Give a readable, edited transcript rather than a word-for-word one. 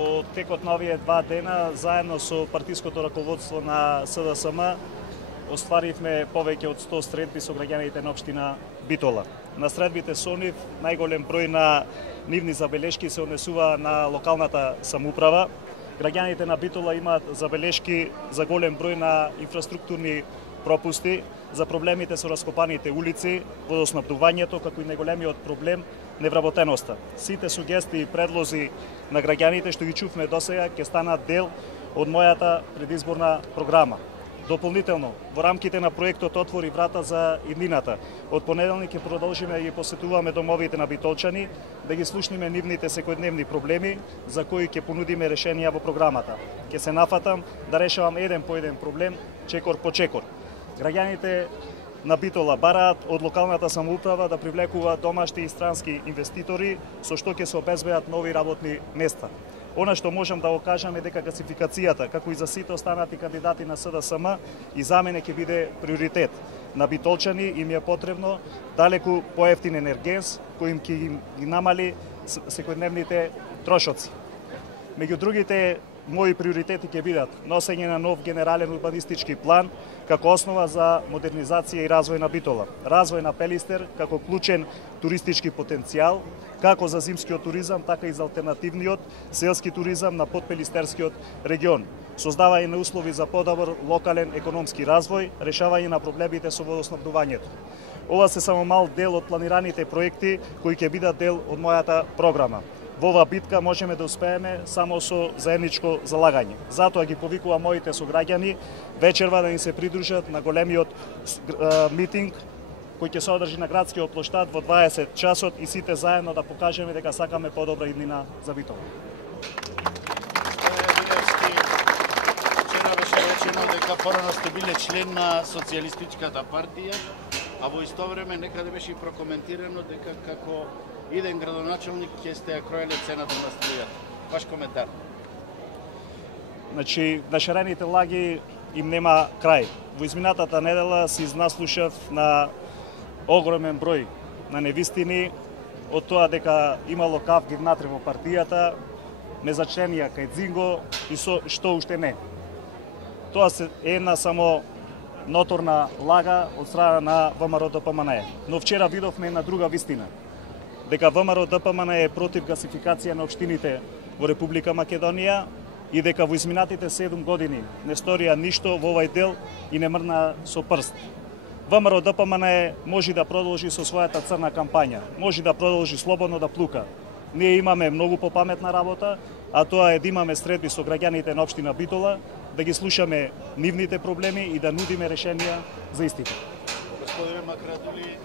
Во текот на овие 2 дена, заедно со партиското раководство на СДСМ, остваривме повеќе од 100 средби со граѓаните на општина Битола. На средбите со нив, најголем број на нивни забелешки се однесува на локалната самоуправа. Граѓаните на Битола имаат забелешки за голем број на инфраструктурни пропусти, за проблемите со раскопаните улици, водоснабдувањето, како и најголемиот проблем невработеноста. Сите сугестии и предлози на граѓаните што ги чувме досега ќе станат дел од мојата предизборна програма. Дополнително, во рамките на проектот Отвори врата за иднината, од понеделник ќе продолжиме да ги посетуваме домовите на битолчани, да ги слушнеме нивните секојдневни проблеми, за кои ќе понудиме решенија во програмата. Ќе се нафатам да решавам еден по еден проблем, чекор по чекор. Граѓаните на Битола бараат од локалната самоуправа да привлекуваат домашни и странски инвеститори, со што ќе се обезбедат нови работни места. Она што можам да го кажам е дека гасификацијата, како и за сите останати кандидати на СДСМ, и за мене ќе биде приоритет. На битолчани им е потребно далеку поевтин енергенс, кој им ќе ги намали секојдневните трошоци. Меѓу другите мои приоритети ќе бидат носење на нов генерален урбанистички план како основа за модернизација и развој на Битола, развој на Пелистер како клучен туристички потенцијал, како за зимскиот туризам, така и за алтернативниот селски туризам на подпелистерскиот регион, создавање на услови за подобар локален економски развој, решавање на проблемите со водоснабдувањето. Ова се само мал дел од планираните проекти кои ќе бидат дел од мојата програма. Во оваа битка можеме да успееме само со заедничко залагање. Затоа ги повикувам моите сограѓани вечерва да ни се придружат на големиот митинг кој ќе се одржи на градскиот плоштад во 20 часот и сите заедно да покажеме дека сакаме подобра иднина за Битола. Вчера беше речено дека порано сте биле член на Социјалистичката партија, а во исто време некаде беше и прокоментирано дека како иден градоначалник ќе сте ја кроеле цената на струјата. Ваш коментар? Значи, на шарените лаги им нема крај. Во изминатата недела се изнаслушав на огромен број на невистини од тоа дека имало кавги внатре во партијата, незачленија кај Дзинго и што уште не. Тоа е една само ноторна лага од страна на ВМРО ДПМНЕ. Но вчера видовме една друга вистина, дека ВМРО ДПМНЕ е против гасификација на општините во Република Македонија и дека во изминатите 7 години не сторија ништо во овај дел и не мрна со прст. ВМРО ДПМНЕ може да продолжи со својата црна кампања, може да продолжи слободно да плука. Ние имаме многу попаметна работа, а тоа е да имаме средби со граѓаните на општина Битола, да ги слушаме нивните проблеми и да нудиме решенија за истите. Господине Макрадули,